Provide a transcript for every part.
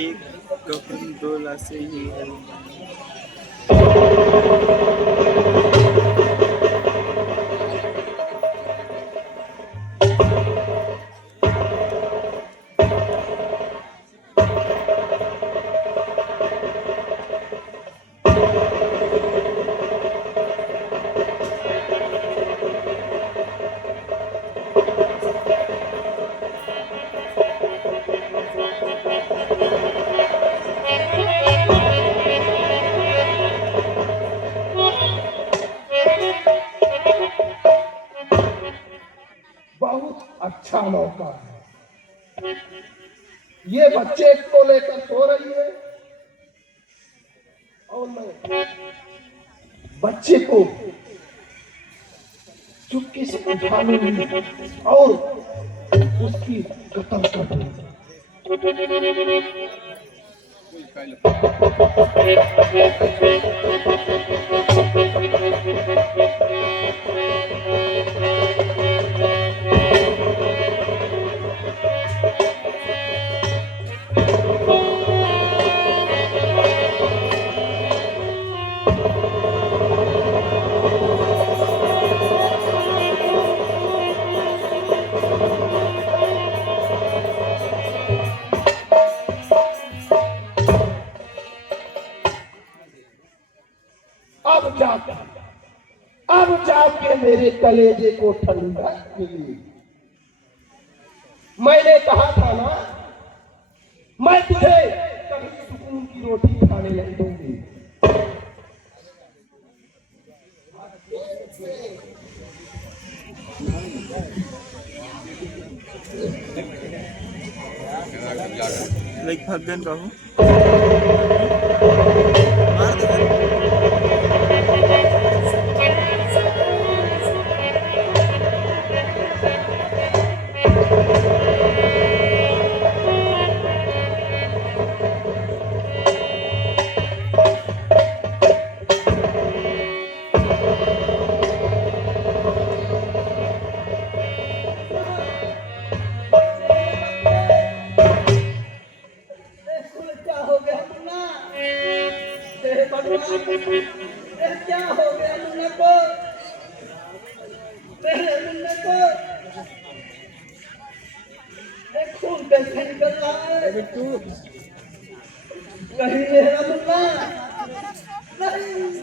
एक कफन डोला से ही है। बहुत अच्छा मौका है। ये बच्चे को लेकर सो रही है और मैं बच्चे को चुपके से उठा लूंगी और उसकी कत्ल कर दूंगी। अब जाके मेरे कलेजे को ठंडा मिली। मैंने कहा था ना, मैं तुझे कभी सुकून की रोटी खाने नहीं दूंगी। लाइक भगन कहूँ क्या हो गया मुन्ना को? मेरे मुन्ना को खून कैसे निकल रहा है? बिट्टू कहीं मेरा मुन्ना नहीं।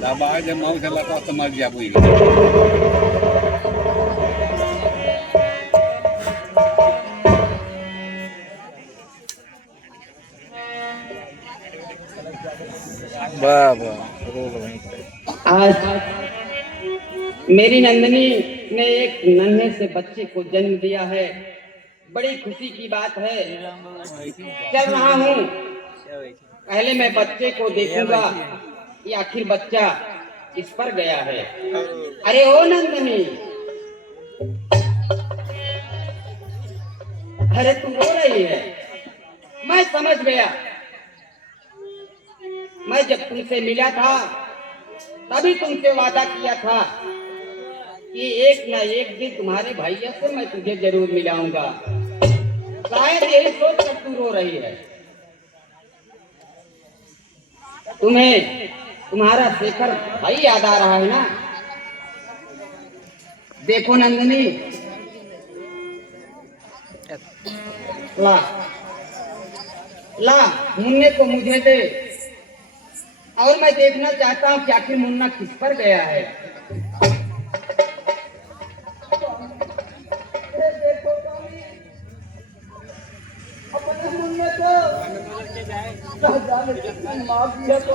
Labahay din mau sa lakas sa magyaboy. आज मेरी नंदनी ने एक नन्हे से बच्चे को जन्म दिया है। बड़ी खुशी की बात है। चल रहा हूँ, पहले मैं बच्चे को देखूंगा कि आखिर बच्चा किस पर गया है। अरे ओ नंदनी, अरे तू रो रही है? मैं समझ गया। मैं जब तुमसे मिला था तभी तुमसे वादा किया था कि एक न एक दिन तुम्हारे भैया से मैं तुझे जरूर मिलाऊंगा। शायद यही सोच कर तू रो रही है। तुम्हें तुम्हारा शेखर भाई याद आ रहा है ना? देखो नंदिनी, ला ला मुन्ने को मुझे दे और मैं देखना चाहता हूँ कि आखिर मुन्ना किस पर गया है। अपने मुन्ने को मार दिया तो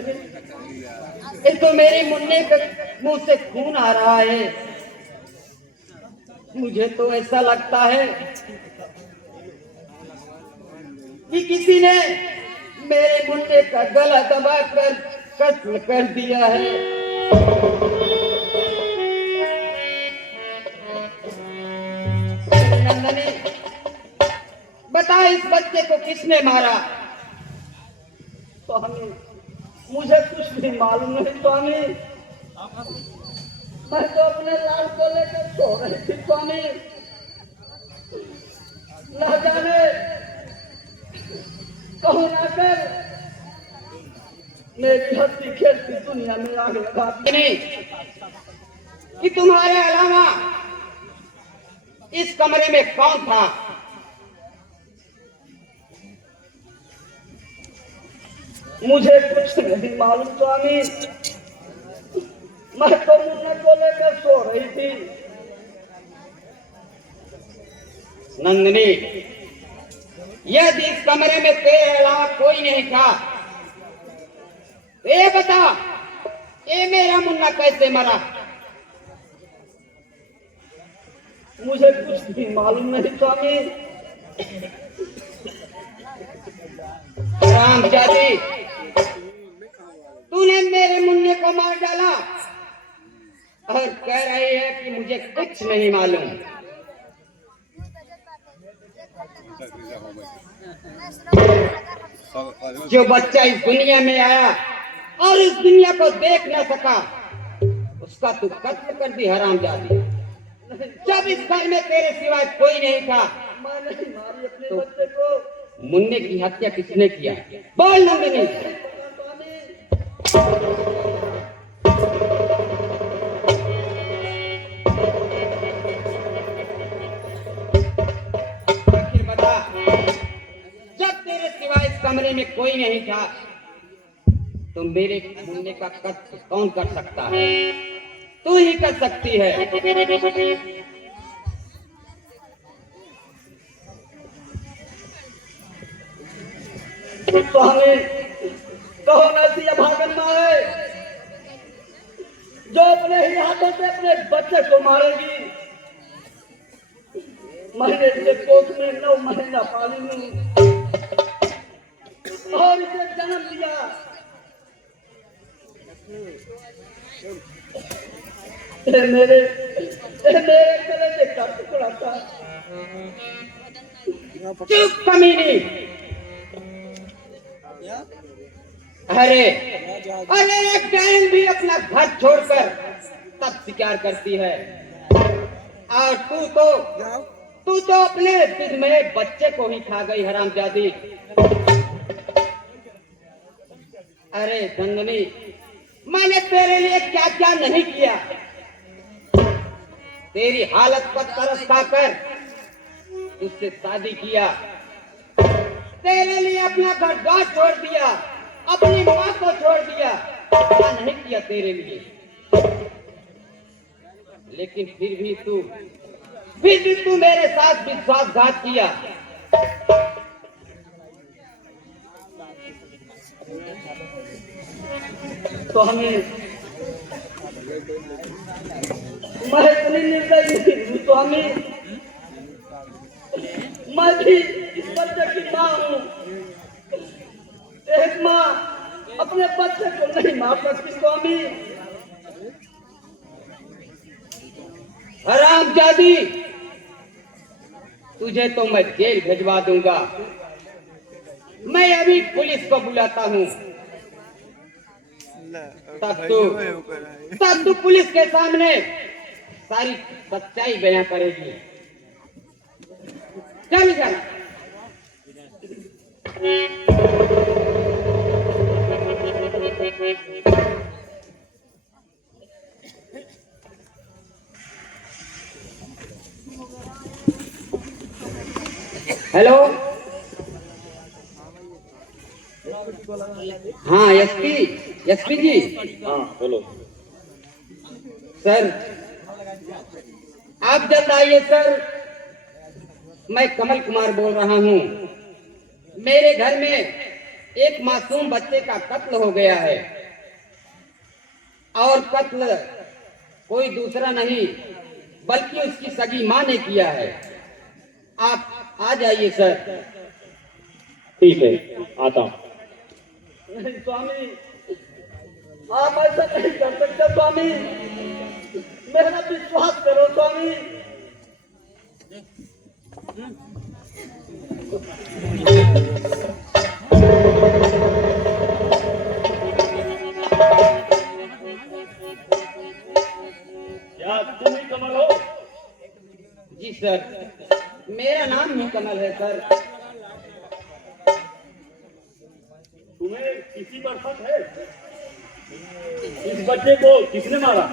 ये तो मेरे मुन्ने के मुंह से खून आ रहा है। मुझे तो ऐसा लगता है कि किसी ने मेरे मुन्ने का गला दबा कर कत्ल कर दिया है। नंदनी, बता इस बच्चे को किसने मारा? स्वामी, मुझे कुछ भी मालूम नहीं स्वामी। मैं तो अपने लाल को लेकर सो रही थी स्वामी। न जाने कहूँ ना कर मेरी हंसी खेलती दुनिया में आग लगा दी। नहीं कि तुम्हारे अलावा इस कमरे में कौन था? मुझे कुछ नहीं मालूम स्वामी। मैं तो मुन्ने को लेकर सो रही थी। नंदनी, यदि इस कमरे में तेरे अलावा कोई नहीं था, ये बता, ये मेरा मुन्ना कैसे मरा? मुझे कुछ भी मालूम नहीं स्वामी। रामचारी, तूने मेरे मुन्ने को मार डाला और कह रही है कि मुझे कुछ नहीं मालूम। जो बच्चा इस दुनिया में आया और इस दुनिया को देख न सका, उसका तू कत्ल कर दी हरामजादी। जब इस घर में तेरे सिवाय कोई नहीं था, मैं नहीं मारी अपने तो बच्चे को। मुन्ने की हत्या किसने किया? बोल नंदिनी। आखिर बता, जब तेरे सिवाय इस कमरे में कोई नहीं था, तो मेरे मुन्ने का कत्ल कौन कर सकता है? तू ही कर सकती है। स्वामी, कहो ना सी अभागन मारे जो अपने ही हाथों से अपने बच्चे को मारेगी। मैंने इसे कोख में 9 महीना पाली हूँ और इसे जन्म दिया। मेरे गले से का टुकड़ा था। चुप कमीनी। अरे अरे, एक डायन भी अपना घर छोड़कर तब शिकार करती है, और तू तो अपने दिल में बच्चे को ही खा गई हरामजादी। अरे नंदनी, मैंने तेरे लिए क्या क्या नहीं किया। तेरी हालत पर तरस खाकर तुझसे शादी किया, तेरे लिए अपना घर द्वार छोड़ दिया, अपनी माँ को छोड़ दिया। क्या नहीं किया तेरे लिए? लेकिन फिर भी तू मेरे साथ विश्वासघात किया। तो हमें मैं इतनी निर्दयी नहीं हूँ स्वामी। मैं भी इस बच्चे की माँ हूँ। एक माँ अपने बच्चे को नहीं मार सकती स्वामी। हरामजादी, तुझे तो मैं जेल भिजवा दूंगा। मैं अभी पुलिस को बुलाता हूँ, तब तू पुलिस के सामने सारी सच्चाई बयां करेगी। चल चल। हेलो, हाँ एसपी जी। हाँ बोलो। सर आप जल्द आइए सर। मैं कमल कुमार बोल रहा हूँ। मेरे घर में एक मासूम बच्चे का कत्ल हो गया है और कत्ल कोई दूसरा नहीं बल्कि उसकी सगी मां ने किया है। आप आ जाइए सर। ठीक है, आता हूं। नहीं स्वामी, आप ऐसा नहीं कर सकते स्वामी, मेरा विश्वास करो स्वामी। क्या तुम ही कमल हो? जी सर, मेरा नाम ही कमल है सर। तुम्हें किसी पर शक है? इस बच्चे को किसने मारा?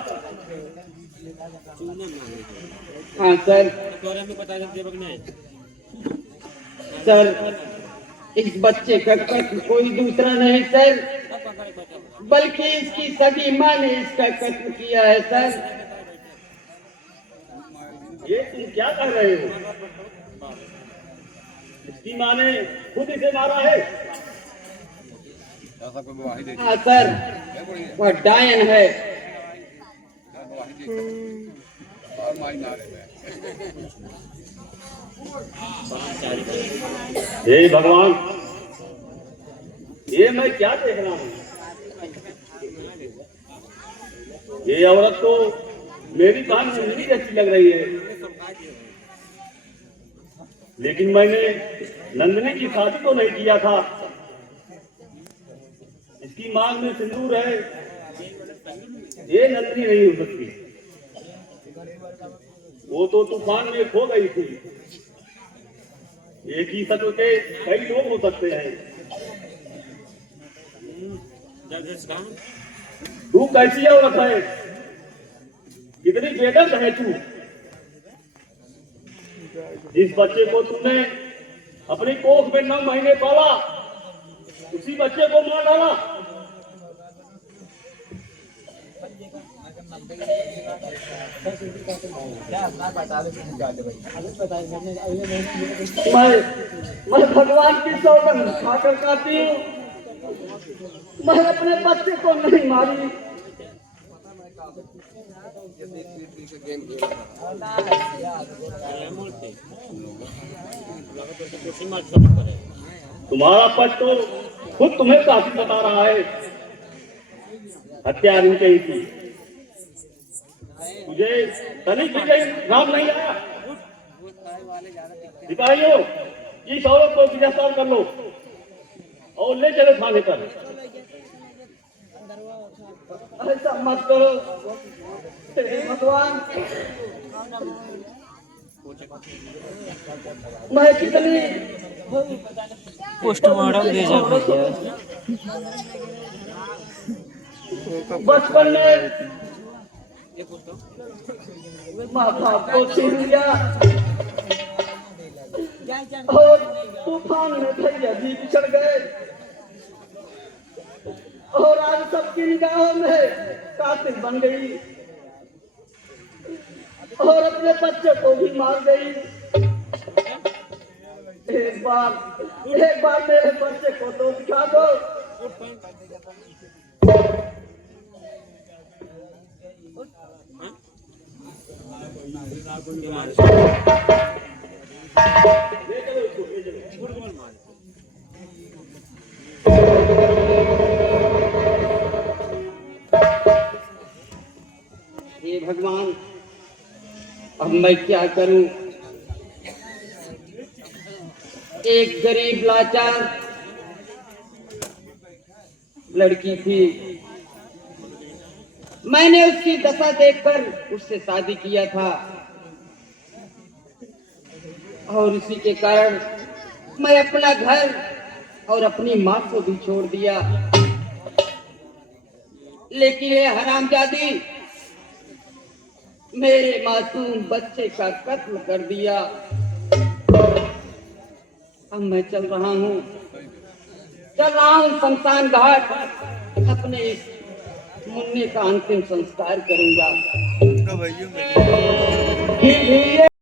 हाँ सर। सर, इस बच्चे का कत्ल कोई दूसरा नहीं सर बल्कि इसकी सगी मां ने इसका कत्ल किया है सर। ये तुम क्या कह रहे हो? इसकी मां ने खुद इसे मारा है? हाँ सर, वह डायन है। हे भगवान, ये मैं क्या देख रहा हूँ? ये औरत तो मेरी बहन नंदिनी जैसी लग रही है, लेकिन मैंने नंदिनी की शादी तो नहीं किया था। इसकी मांग में सिंदूर है, ये नंदिनी नहीं हो सकती। वो तो तूफान में खो गई थी। एक ही शक्ल के कई लोग हो सकते हैं। तू कैसी औरत है? कितनी बेदर्द है तू? जिस बच्चे को तुमने अपनी कोख में 9 महीने पाला, उसी बच्चे को मार डाला। मैं भगवान की सौगंध खाकर कहती हूँ, मैं अपने बच्चे को नहीं मारी। तुम्हारा पति तो खुद तुम्हें काफी बता रहा है, हत्या इनके ही थी। मुझे तनिक भी कहीं नाम नहीं आया। सिपाहियों, इस औरत को गिरफ्तार कर लो और ले चलो थाने पर। ऐसा मत करो भगवान, मैं कितनी पोस्टमार्टम भेजा भैया। बचपन में माँ बाप को छीन लिया और तूफान में भैया जी बिछड़ गए और आज सबकी निगाहों में कातिल बन गई और अपने बच्चे को भी मार गई। एक बार मेरे बच्चे को तो दिखा दो। हे भगवान, अब मैं क्या करूं? एक गरीब लाचार लड़की थी, मैंने उसकी दशा देखकर उससे शादी किया था और उसी के कारण मैं अपना घर और अपनी माँ को भी छोड़ दिया। लेकिन ये हरामजादी मेरे मासूम बच्चे का कत्ल कर दिया। अब मैं चल रहा हूँ शमशान घाट, अपने इस मुन्ने का अंतिम संस्कार करूंगा।